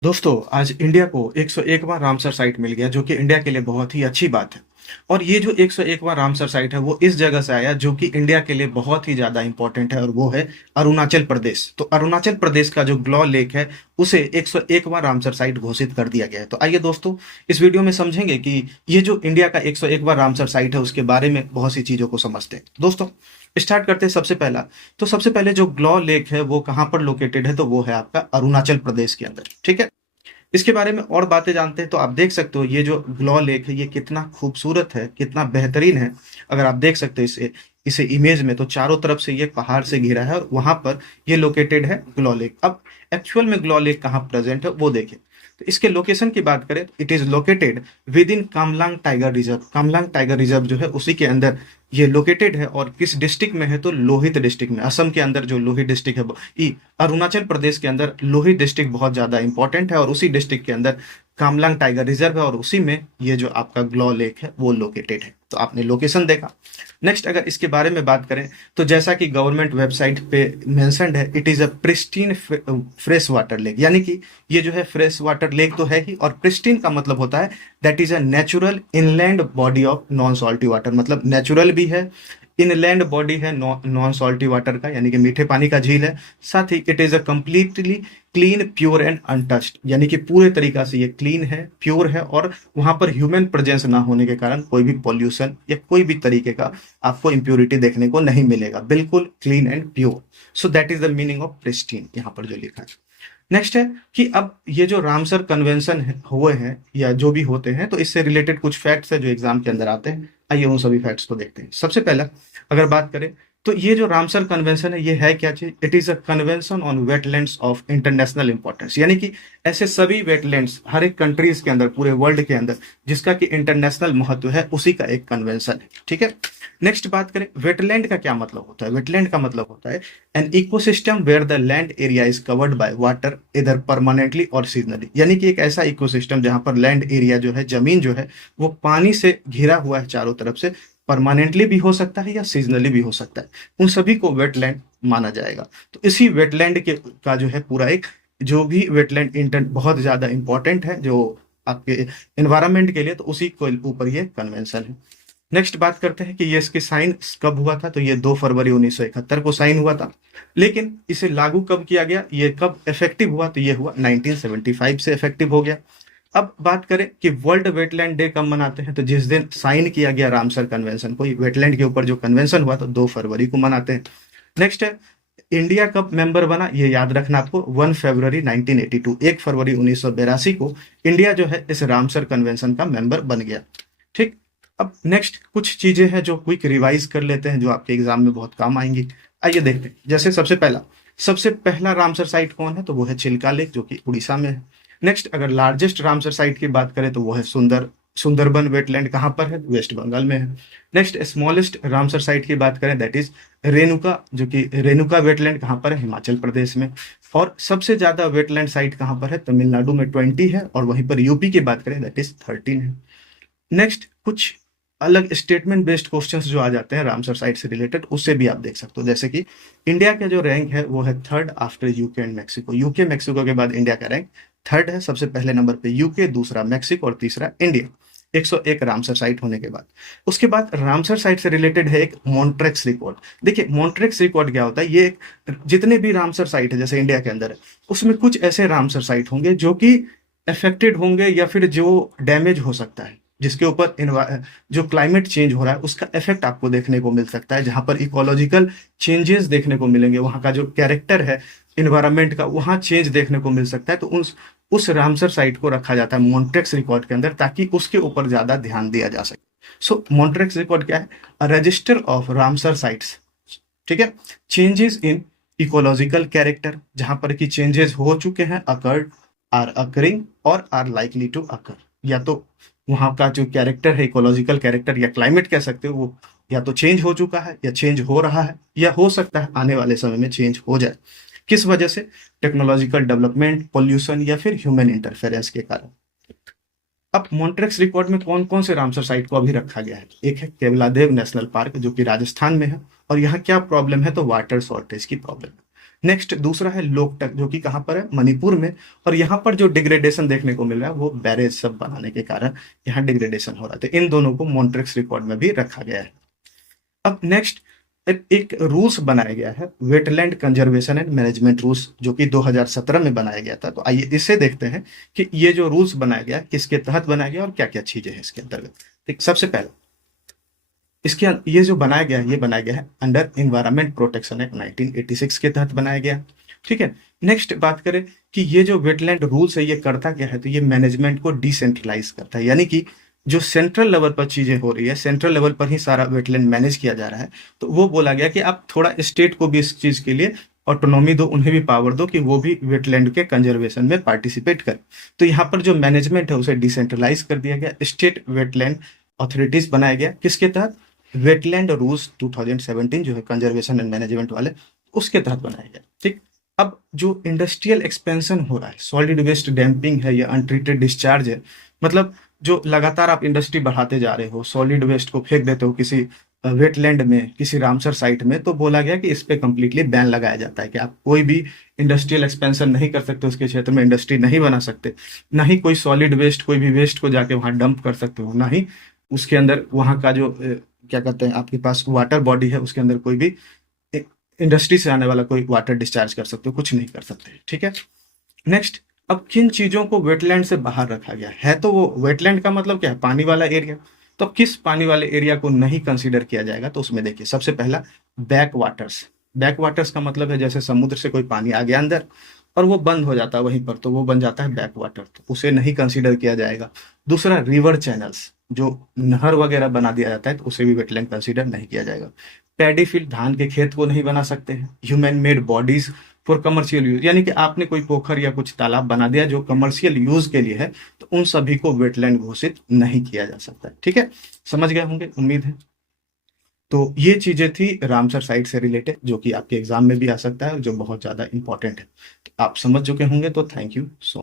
दोस्तों आज इंडिया को 101वां रामसर साइट मिल गया जो कि इंडिया के लिए बहुत ही अच्छी बात है। और ये जो 101वां रामसर साइट है वो इस जगह से आया जो कि इंडिया के लिए बहुत ही ज़्यादा इंपॉर्टेंट है और वो है अरुणाचल प्रदेश। तो अरुणाचल प्रदेश का जो ग्लॉ लेक है उसे 101वां रामसर साइट घोषित कर दिया गया है। तो आइए दोस्तों इस वीडियो में समझेंगे कि ये जो इंडिया का 101वां रामसर साइट है उसके बारे में बहुत सी चीज़ों को समझते हैं। दोस्तों स्टार्ट करते हैं सबसे पहला। तो सबसे पहले जो ग्लॉ लेक है वो कहाँ पर लोकेटेड है, तो वो है आपका अरुणाचल प्रदेश के अंदर। ठीक है, इसके बारे में और बातें जानते हैं। तो आप देख सकते हो ये जो ग्लॉ लेक है ये कितना खूबसूरत है, कितना बेहतरीन है। अगर आप देख सकते हो इसे इसे इमेज में, तो चारों तरफ से ये पहाड़ से घिरा है और वहां पर ये लोकेटेड है ग्लॉ लेक। अब एक्चुअल में ग्लॉ लेक कहाँ प्रेजेंट है वो देखें। तो इसके लोकेशन की बात करें, it is located with in Kamlang tiger reserve. Kamlang tiger reserve जो है उसी के अंदर ये लोकेटेड है। और किस डिस्ट्रिक्ट में है, तो लोहित डिस्ट्रिक्ट में, असम के अंदर जो लोहित डिस्ट्रिक्ट है अरुणाचल प्रदेश के अंदर लोहित डिस्ट्रिक्ट बहुत ज्यादा इंपॉर्टेंट है और उसी डिस्ट्रिक्ट के अंदर कामलांग टाइगर रिजर्व है और उसी में ये जो आपका ग्लॉ लेक है वो लोकेटेड है। तो आपने लोकेशन देखा। नेक्स्ट अगर इसके बारे में बात करें तो जैसा कि गवर्नमेंट वेबसाइट पे मेंशन्ड है, it is a pristine fresh water lake. यानी कि ये जो है फ्रेश वाटर लेक तो है ही, और प्रिस्टीन का मतलब होता है that is a natural inland body of non salty water. मतलब नेचुरल भी है, इनलैंड बॉडी है नॉन सॉल्टी वाटर का, यानी कि मीठे पानी का झील है। साथ ही it is a completely clean pure and untouched, यानी कि पूरे तरीका से ये क्लीन है, प्योर है और वहां पर ह्यूमन प्रेजेंस ना होने के कारण कोई भी पॉल्यूशन या कोई भी तरीके का आपको इम्प्योरिटी देखने को नहीं मिलेगा। बिल्कुल clean and pure. So that is the meaning of pristine यहाँ पर जो लिखा है। नेक्स्ट है कि अब ये जो रामसर कन्वेंशन हुए हैं या जो भी होते हैं, तो इससे रिलेटेड कुछ फैक्ट्स है जो एग्जाम के अंदर आते हैं। आइए उन सभी फैक्ट्स को देखते हैं। सबसे पहला अगर बात करें तो ये जो रामसर कन्वेंशन है ये है क्या चीज, it is a convention on wetlands of international importance. यानी कि ऐसे सभी वेटलैंड्स हर एक कंट्रीज के अंदर, पूरे वर्ल्ड के अंदर जिसका कि इंटरनेशनल महत्व है, उसी का एक कन्वेंशन है। ठीक है, नेक्स्ट बात करें वेटलैंड का क्या मतलब होता है। वेटलैंड का मतलब होता है an ecosystem where the land area is covered by water इधर परमानेंटली और सीजनली। यानी कि एक ऐसा इकोसिस्टम जहां पर लैंड एरिया जो है, जमीन जो है, वो पानी से घिरा हुआ है चारों तरफ से। परमानेंटली भी हो सकता है या सीजनली भी हो सकता है, उन सभी को वेटलैंड माना जाएगा। तो इसी वेटलैंड के का जो है पूरा एक जो भी वेटलैंड इंटर बहुत ज्यादा इंपॉर्टेंट है जो आपके एनवायरमेंट के लिए, तो उसी को ऊपर ये कन्वेंशन है। नेक्स्ट बात करते हैं कि ये इसके साइन कब हुआ था। तो ये 2 फरवरी 1971 को साइन हुआ था। लेकिन इसे लागू कब किया गया, ये कब इफेक्टिव हुआ, तो ये हुआ 1975 से इफेक्टिव हो गया। अब बात करें कि वर्ल्ड वेटलैंड डे कब मनाते हैं, तो जिस दिन साइन किया गया रामसर कन्वेंशन को, वेटलैंड के ऊपर जो कन्वेंशन हुआ तो 2 फरवरी को मनाते हैं। नेक्स्ट है इंडिया कब मेंबर बना, ये याद रखना आपको, 1 फरवरी 1982, 1 फरवरी 1982 को इंडिया जो है इस रामसर कन्वेंशन का मेंबर बन गया। ठीक, अब नेक्स्ट कुछ चीजें हैं जो क्विक रिवाइज कर लेते हैं जो आपके एग्जाम में बहुत काम आएंगी। आइए देखते हैं। जैसे सबसे पहला रामसर साइट कौन है, तो वो है चिल्का लेक जो कि उड़ीसा में है। नेक्स्ट अगर लार्जेस्ट रामसर साइट की बात करें तो वो है सुंदरबन वेटलैंड, कहाँ पर है, वेस्ट बंगाल में है। नेक्स्ट स्मॉलेस्ट रामसर साइट की बात करें दैट इज रेणुका, जो कि रेणुका वेटलैंड कहाँ पर है, हिमाचल प्रदेश में। और सबसे ज्यादा वेटलैंड साइट कहाँ पर है, तमिलनाडु में 20 है, और वहीं पर यूपी की बात करें दैट इज 13 है। नेक्स्ट कुछ अलग स्टेटमेंट बेस्ड क्वेश्चंस जो आ जाते हैं रामसर साइट से रिलेटेड, उससे भी आप देख सकते हो। जैसे कि इंडिया का जो रैंक है वो है 3rd after UK and Mexico. UK Mexico के बाद इंडिया का रैंक 3rd है। सबसे पहले नंबर पे यूके, दूसरा मैक्सिको और तीसरा इंडिया, 101 रामसर साइट होने के बाद। उसके बाद रामसर साइट से रिलेटेड है एक मॉन्ट्रेक्स रिकॉर्ड। देखिए मॉन्ट्रेक्स रिकॉर्ड क्या होता है, ये जितने भी रामसर साइट है जैसे इंडिया के अंदर है, उसमें कुछ ऐसे रामसर साइट होंगे जो कि अफेक्टेड होंगे या फिर जो डैमेज हो सकता है, जिसके ऊपर जो क्लाइमेट चेंज हो रहा है उसका इफेक्ट आपको देखने को मिल सकता है, जहां पर इकोलॉजिकल चेंजेस देखने को मिलेंगे, वहां का जो कैरेक्टर है इन्वायरमेंट का वहां चेंज देखने को मिल सकता है। तो उस रामसर साइट को रखा जाता है मॉन्ट्रेक्स रिकॉर्ड के अंदर, ताकि उसके ऊपर ज्यादा ध्यान दिया जा सके। सो मॉन्ट्रेक्स रिकॉर्ड क्या है, रजिस्टर ऑफ रामसर साइट्स। ठीक है, चेंजेस इन इकोलॉजिकल कैरेक्टर, जहां पर कि चेंजेस हो चुके हैं, अकर्ड, आर अकरिंग और आर लाइकली टू अकर। या तो वहां का जो कैरेक्टर है, इकोलॉजिकल कैरेक्टर या क्लाइमेट कह सकते हो, वो या तो चेंज हो चुका है या चेंज हो रहा है या हो सकता है आने वाले समय में चेंज हो जाए। किस वजह से, टेक्नोलॉजिकल डेवलपमेंट, पोल्यूशन या फिर ह्यूमन इंटरफेरेंस के कारण। अब मॉन्ट्रेक्स रिकॉर्ड में कौन कौन से रामसर साइट को अभी रखा गया है, एक है केवलादेव नेशनल पार्क जो कि राजस्थान में है, और यहाँ क्या प्रॉब्लम है, तो वाटर शॉर्टेज की प्रॉब्लम है। नेक्स्ट दूसरा है लोकटक, जो कि कहाँ पर है, मणिपुर में। और यहाँ पर जो डिग्रेडेशन देखने को मिल रहा है वो बैरेज सब बनाने के कारण यहाँ डिग्रेडेशन हो रहा था। इन दोनों को मॉन्ट्रिक्स रिकॉर्ड में भी रखा गया है। अब नेक्स्ट एक रूल्स बनाया गया है, wetland conservation and management rules, जो कि 2017 में बनाया गया था। तो आइए इससे देखते हैं कि ये जो रूल्स बनाया गया किसके तहत बनाया गया और क्या क्या चीजें हैं इसके अंतर्गत। ठीक, सबसे पहले इसके ये जो बनाया गया है, ये बनाया गया है अंडर इन्वायरमेंट प्रोटेक्शन एक्ट 1986 के तहत बनाया गया। ठीक है। नेक्स्ट बात करें कि ये जो वेटलैंड रूल्स है ये करता क्या है, तो ये मैनेजमेंट को डिसेंट्रलाइज करता है, यानी कि जो सेंट्रल लेवल पर चीजें हो रही है, सेंट्रल लेवल पर ही सारा वेटलैंड मैनेज किया जा रहा है। तो वो बोला गया कि आप थोड़ा स्टेट को भी इस चीज के लिए ऑटोनॉमी दो, उन्हें भी पावर दो कि वो भी वेटलैंड के कंजर्वेशन में पार्टिसिपेट करें। तो यहाँ पर जो मैनेजमेंट है उसे डिसेंट्रलाइज कर दिया गया, स्टेट वेटलैंड अथॉरिटीज बनाया गया। किसके तहत, वेटलैंड रूल्स 2017 जो है कंजर्वेशन एंड मैनेजमेंट वाले, उसके तहत बनाया गया। ठीक। अब जो इंडस्ट्रियल एक्सपेंशन हो रहा है, सॉलिड वेस्ट डैम्पिंग है या अनट्रीटेड डिस्चार्ज है, मतलब जो लगातार आप इंडस्ट्री बढ़ाते जा रहे हो, सॉलिड वेस्ट को फेंक देते हो किसी वेटलैंड में, किसी रामसर साइट में, तो बोला गया कि इस पे कंप्लीटली बैन लगाया जाता है कि आप कोई भी इंडस्ट्रियल एक्सपेंशन नहीं कर सकते, उसके क्षेत्र में इंडस्ट्री नहीं बना सकते, ना ही कोई सॉलिड वेस्ट, कोई भी वेस्ट को जाके वहां डंप कर सकते हो, ना ही उसके अंदर वहां का जो क्या कहते हैं आपके पास वाटर बॉडी है उसके अंदर कोई भी इंडस्ट्री से आने वाला कोई वाटर डिस्चार्ज कर सकते हो, कुछ नहीं कर सकते। ठीक है। नेक्स्ट, अब किन चीजों को वेटलैंड से बाहर रखा गया है, तो वो वेटलैंड का मतलब क्या है, पानी वाला एरिया। तो किस पानी वाले एरिया को नहीं कंसीडर किया जाएगा, तो उसमें देखिए सबसे पहला बैक वाटर्स। बैक वाटर्स का मतलब है जैसे समुद्र से कोई पानी आ गया अंदर और वो बंद हो जाता है वहीं पर, तो वो बन जाता है बैक वाटर, तो उसे नहीं कंसीडर किया जाएगा। दूसरा, रिवर चैनल्स, जो नहर वगैरह बना दिया जाता है तो उसे भी वेटलैंड कंसीडर नहीं किया जाएगा। पैडी फील्ड, धान के खेत को नहीं बना सकते हैं। Human made bodies for commercial use, यानी कि आपने कोई पोखर या कुछ तालाब बना दिया जो कमर्शियल यूज के लिए है, तो उन सभी को वेटलैंड घोषित नहीं किया जा सकता। ठीक है, समझ गए होंगे उम्मीद है। तो ये चीजें थी रामसर साइट से रिलेटेड, जो कि आपके एग्जाम में भी आ सकता है, जो बहुत ज्यादा इंपॉर्टेंट है। तो आप समझ चुके होंगे, तो थैंक यू सो